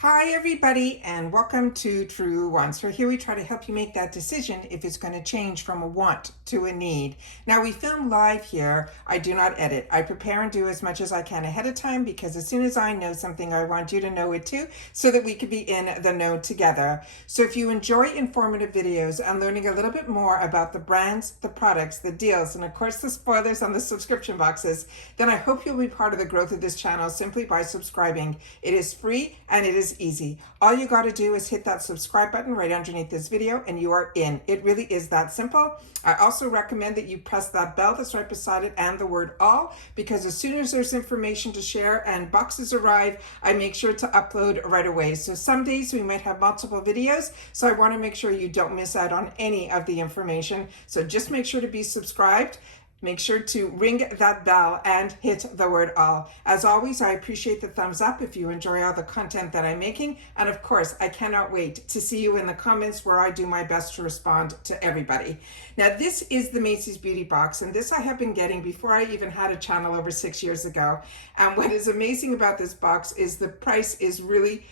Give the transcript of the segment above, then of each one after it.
Hi everybody and welcome to Truewants. So here we try to help you make that decision if it's going to change from a want to a need. Now we film live here. I do not edit. I prepare and do as much as I can ahead of time because as soon as I know something, I want you to know it too so that we can be in the know together. So if you enjoy informative videos and learning a little bit more about the brands, the products, the deals, and of course the spoilers on the subscription boxes, then I hope you'll be part of the growth of this channel simply by subscribing. It is free and it is easy. All you got to do is hit that subscribe button right underneath this video and you are in. It really is that simple. I also recommend that you press that bell that's right beside it and the word all, because as soon as there's information to share and boxes arrive, I make sure to upload right away. So some days we might have multiple videos, so I want to make sure you don't miss out on any of the information. So just make sure to be subscribed. Make sure to ring that bell and hit the word all. As always, I appreciate the thumbs up if you enjoy all the content that I'm making. And of course, I cannot wait to see you in the comments where I do my best to respond to everybody. Now, this is the Macy's Beauty Box, and this I have been getting before I even had a channel over 6 years ago. And what is amazing about this box is the price is really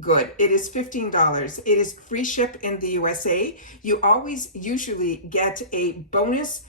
good. It is $15. It is free ship in the USA. You always usually get a bonus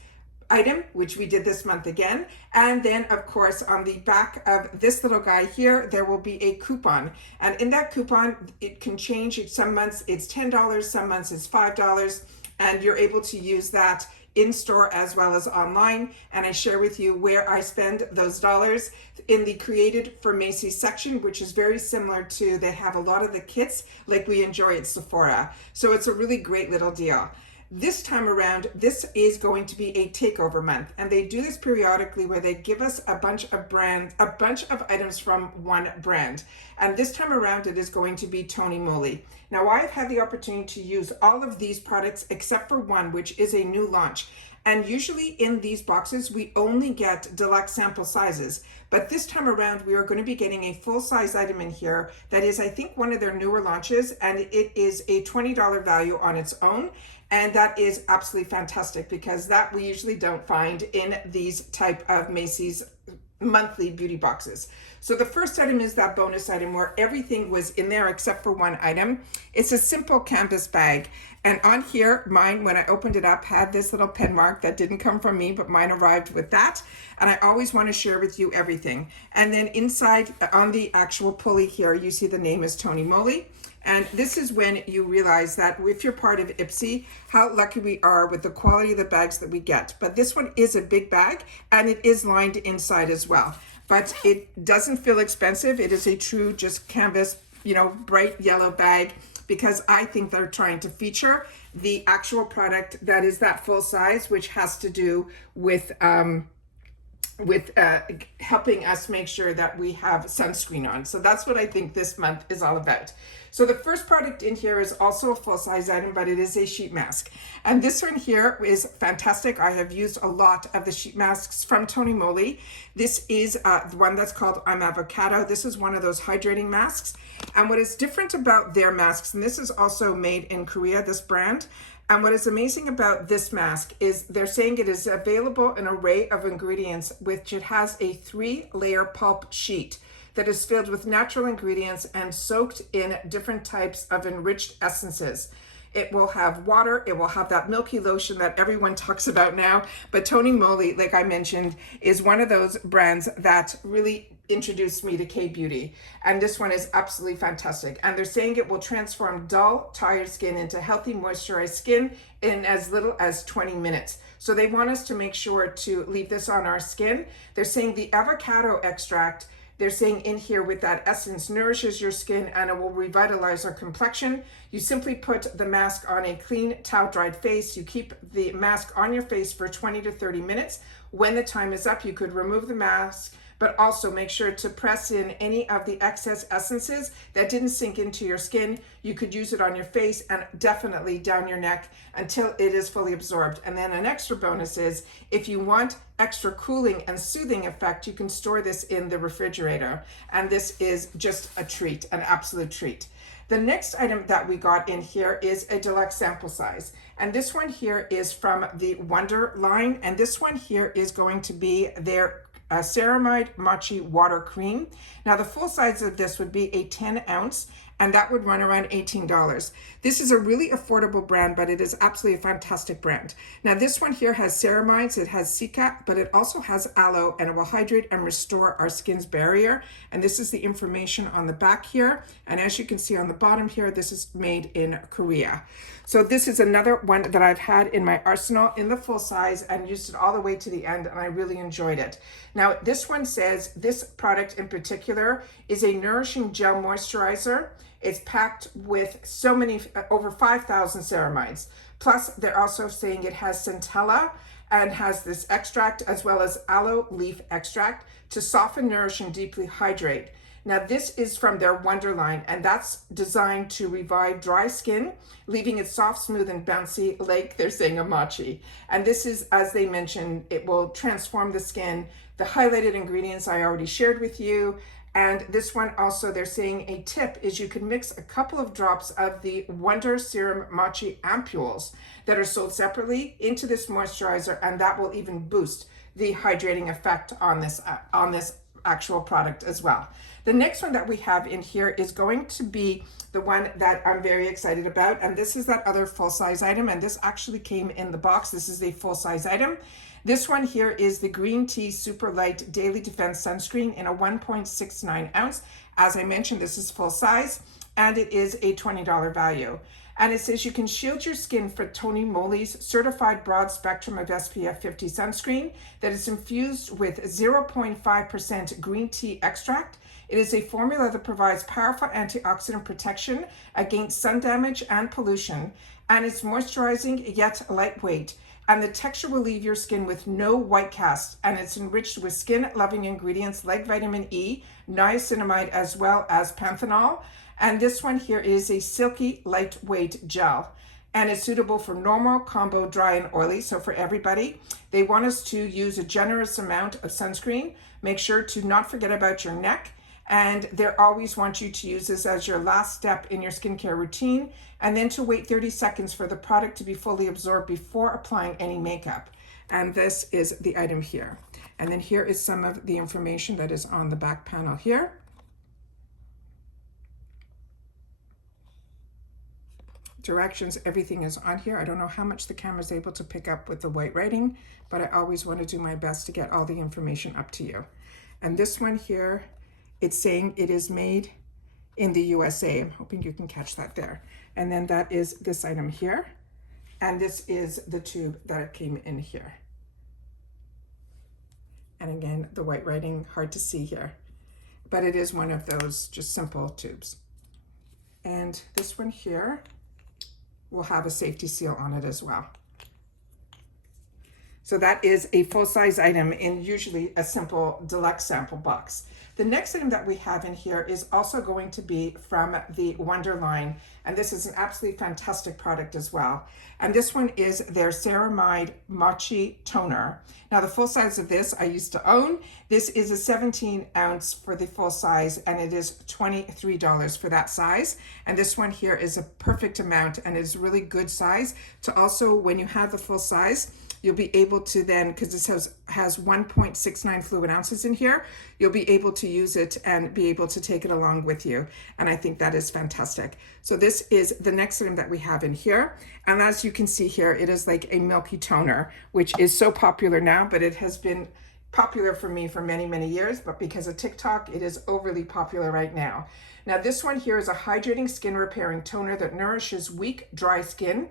item, which we did this month again. And then of course on the back of this little guy here, there will be a coupon. And in that coupon, it can change. Some months it's $10, some months it's $5. And you're able to use that in store as well as online. And I share with you where I spend those dollars in the Created for Macy's section, which is very similar to, they have a lot of the kits like we enjoy at Sephora. So it's a really great little deal. This time around, this is going to be a takeover month, and they do this periodically where they give us a bunch of items from one brand. And this time around, it is going to be Tony Moly. Now, I've had the opportunity to use all of these products except for one, which is a new launch. And usually in these boxes, we only get deluxe sample sizes. But this time around, we are going to be getting a full-size item in here that is, I think, one of their newer launches, and it is a $20 value on its own. And that is absolutely fantastic because that we usually don't find in these type of Macy's monthly beauty boxes. So the first item is that bonus item where everything was in there except for one item. It's a simple canvas bag. And on here, mine, when I opened it up, had this little pen mark that didn't come from me, but mine arrived with that. And I always want to share with you everything. And then inside on the actual pulley here, you see the name is Tony Moly. And this is when you realize that if you're part of Ipsy, how lucky we are with the quality of the bags that we get. But this one is a big bag and it is lined inside as well. But it doesn't feel expensive. It is a true just canvas, bright yellow bag, because I think they're trying to feature the actual product that is that full size, which has to do with helping us make sure that we have sunscreen on. So that's what I think this month is all about. So the first product in here is also a full-size item, but it is a sheet mask. And this one here is fantastic. I have used a lot of the sheet masks from Tony Moly. This is the one that's called I'm Avocado. This is one of those hydrating masks. And what is different about their masks, and this is also made in Korea, this brand, and what is amazing about this mask is they're saying it is available in an array of ingredients, which it has a 3-layer pulp sheet that is filled with natural ingredients and soaked in different types of enriched essences. It will have water, it will have that milky lotion that everyone talks about now. But Tony Moly, like I mentioned, is one of those brands that really introduced me to K-beauty. And this one is absolutely fantastic. And they're saying it will transform dull, tired skin into healthy, moisturized skin in as little as 20 minutes. So they want us to make sure to leave this on our skin. They're saying the avocado extract, they're saying in here with that essence, nourishes your skin and it will revitalize our complexion. You simply put the mask on a clean, towel-dried face. You keep the mask on your face for 20 to 30 minutes. When the time is up, you could remove the mask, but also make sure to press in any of the excess essences that didn't sink into your skin. You could use it on your face and definitely down your neck until it is fully absorbed. And then an extra bonus is if you want extra cooling and soothing effect, you can store this in the refrigerator. And this is just a treat, an absolute treat. The next item that we got in here is a deluxe sample size. And this one here is from the Wonder line. And this one here is going to be their ceramide mochi water cream. Now the full size of this would be a 10 ounce, and that would run around $18. This is a really affordable brand, but it is absolutely a fantastic brand. Now this one here has ceramides, it has cica, but it also has aloe, and it will hydrate and restore our skin's barrier. And this is the information on the back here. And as you can see on the bottom here, this is made in Korea. So this is another one that I've had in my arsenal in the full size and used it all the way to the end, and I really enjoyed it. Now this one says this product in particular is a nourishing gel moisturizer. It's packed with so many, over 5,000 ceramides. Plus, they're also saying it has centella and has this extract as well as aloe leaf extract to soften, nourish, and deeply hydrate. Now, this is from their Wonder line, and that's designed to revive dry skin, leaving it soft, smooth, and bouncy, like they're saying a mochi. And this is, as they mentioned, it will transform the skin. The highlighted ingredients I already shared with you. And this one also, they're saying a tip is you can mix a couple of drops of the Wonder Serum Mochi ampules that are sold separately into this moisturizer, and that will even boost the hydrating effect on this actual product as well. The next one that we have in here is going to be the one that I'm very excited about, and this is that other full-size item, and this actually came in the box. This is a full-size item. This one here is the Green Tea Super Light Daily Defense Sunscreen in a 1.69 ounce. As I mentioned, this is full size, and it is a $20 value. And it says you can shield your skin for Tony Moly's certified broad spectrum of SPF 50 sunscreen that is infused with 0.5% green tea extract. It is a formula that provides powerful antioxidant protection against sun damage and pollution, and it's moisturizing yet lightweight. And the texture will leave your skin with no white cast, and it's enriched with skin-loving ingredients like vitamin E, niacinamide, as well as panthenol. And this one here is a silky, lightweight gel, and it's suitable for normal, combo, dry, and oily. So for everybody, they want us to use a generous amount of sunscreen. Make sure to not forget about your neck. And they always want you to use this as your last step in your skincare routine, and then to wait 30 seconds for the product to be fully absorbed before applying any makeup. And this is the item here. And then here is some of the information that is on the back panel here. Directions, everything is on here. I don't know how much the camera is able to pick up with the white writing, but I always want to do my best to get all the information up to you. And this one here, it's saying it is made in the USA. I'm hoping you can catch that there. And then that is this item here. And this is the tube that it came in here. And again, the white writing, hard to see here, but it is one of those just simple tubes. And this one here will have a safety seal on it as well. So that is a full-size item in usually a simple deluxe sample box. The next item that we have in here is also going to be from the Wonder line, and this is an absolutely fantastic product as well. And this one is their Ceramide Mochi Toner. Now the full size of this I used to own. This is a 17 ounce for the full size, and it is $23 for that size. And this one here is a perfect amount, and it's really good size to also, when you have the full size, you'll be able to then, because this has 1.69 fluid ounces in here, you'll be able to use it and be able to take it along with you. And I think that is fantastic. So this is the next item that we have in here. And as you can see here, it is like a milky toner, which is so popular now, but it has been popular for me for many, many years, but because of TikTok, it is overly popular right now. Now this one here is a hydrating skin repairing toner that nourishes weak, dry skin,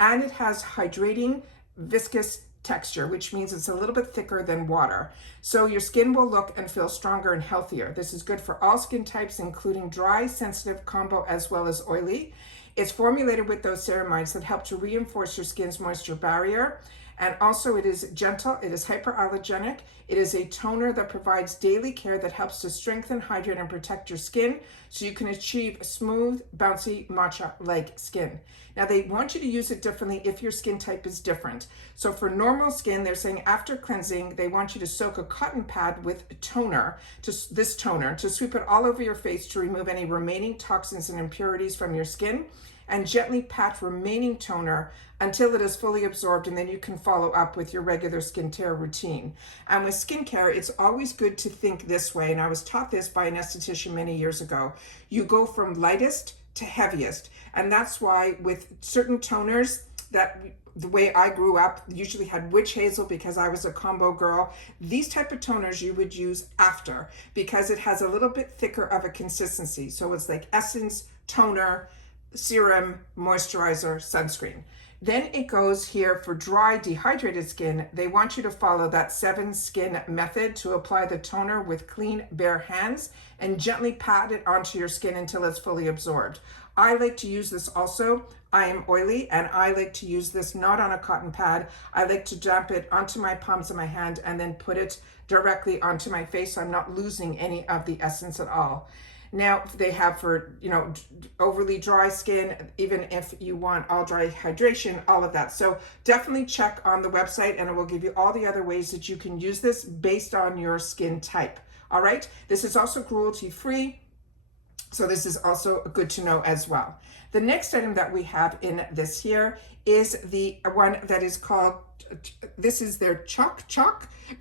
and it has hydrating viscous texture, which means it's a little bit thicker than water. So your skin will look and feel stronger and healthier. This is good for all skin types, including dry, sensitive, combo, as well as oily. It's formulated with those ceramides that help to reinforce your skin's moisture barrier. And also it is gentle, it is hyperallergenic. It is a toner that provides daily care that helps to strengthen, hydrate, and protect your skin so you can achieve smooth, bouncy, matcha-like skin. Now they want you to use it differently if your skin type is different. So for normal skin, they're saying after cleansing, they want you to soak a cotton pad with toner, to sweep it all over your face to remove any remaining toxins and impurities from your skin. and gently pat remaining toner until it is fully absorbed, and then you can follow up with your regular skincare routine. And with skincare, it's always good to think this way, and I was taught this by an esthetician many years ago. You go from lightest to heaviest, and that's why with certain toners, that the way I grew up usually had witch hazel because I was a combo girl. These type of toners you would use after, because it has a little bit thicker of a consistency. So it's like essence, toner, serum, moisturizer, sunscreen. Then it goes here for dry, dehydrated skin. They want you to follow that 7 skin method to apply the toner with clean, bare hands and gently pat it onto your skin until it's fully absorbed. I like to use this also. I am oily, and I like to use this not on a cotton pad. I like to damp it onto my palms of my hand and then put it directly onto my face, so I'm not losing any of the essence at all. Now they have for, overly dry skin, even if you want all dry hydration, all of that. So definitely check on the website, and it will give you all the other ways that you can use this based on your skin type. All right. This is also cruelty free, so this is also good to know as well. The next item that we have in this here is the one that is called, this is their Choc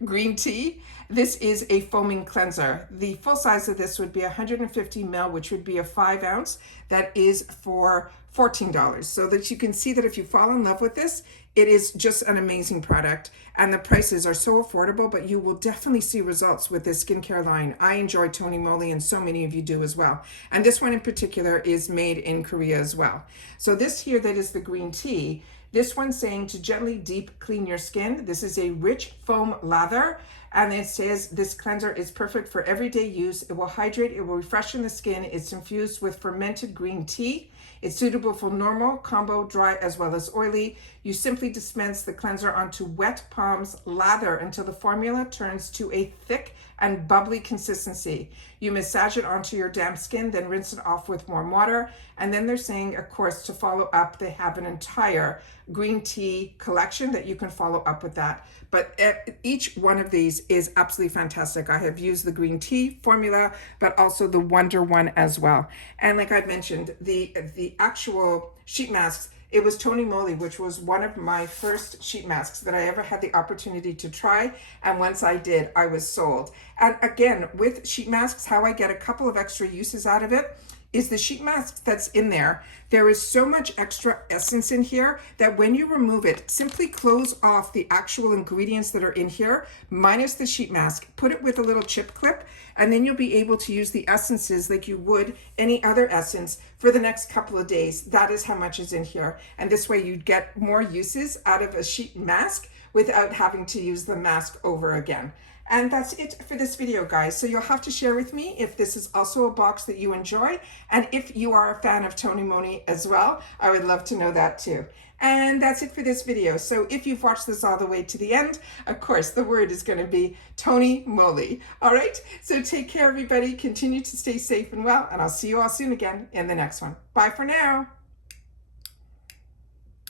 green tea. This is a foaming cleanser. The full size of this would be 150 ml, which would be a 5 ounce. That is for $14. So that you can see that if you fall in love with this, it is just an amazing product, and the prices are so affordable, but you will definitely see results with this skincare line. I enjoy Tony Moly, and so many of you do as well. And this one in particular is made in Korea as well. So this here, that is the green tea. This one's saying to gently deep clean your skin. This is a rich foam lather, and it says this cleanser is perfect for everyday use. It will hydrate, it will refreshen the skin. It's infused with fermented green tea. It's suitable for normal, combo, dry, as well as oily. You simply dispense the cleanser onto wet palms, lather until the formula turns to a thick and bubbly consistency. You massage it onto your damp skin, then rinse it off with warm water. And then they're saying, of course, to follow up, they have an entire green tea collection that you can follow up with that. But each one of these is absolutely fantastic. I have used the green tea formula, but also the Wonder one as well. And like I mentioned, the actual sheet masks, it was Tony Moly, which was one of my first sheet masks that I ever had the opportunity to try. And once I did, I was sold. And again, with sheet masks, how I get a couple of extra uses out of it is the sheet mask that's in there. There is so much extra essence in here that when you remove it, simply close off the actual ingredients that are in here, minus the sheet mask, put it with a little chip clip, and then you'll be able to use the essences like you would any other essence for the next couple of days. That is how much is in here. And this way you get more uses out of a sheet mask without having to use the mask over again. And that's it for this video, guys. So you'll have to share with me if this is also a box that you enjoy. And if you are a fan of Tony Moly as well, I would love to know that too. And that's it for this video. So if you've watched this all the way to the end, of course, the word is going to be Tony Moly. All right. So take care, everybody. Continue to stay safe and well. And I'll see you all soon again in the next one. Bye for now.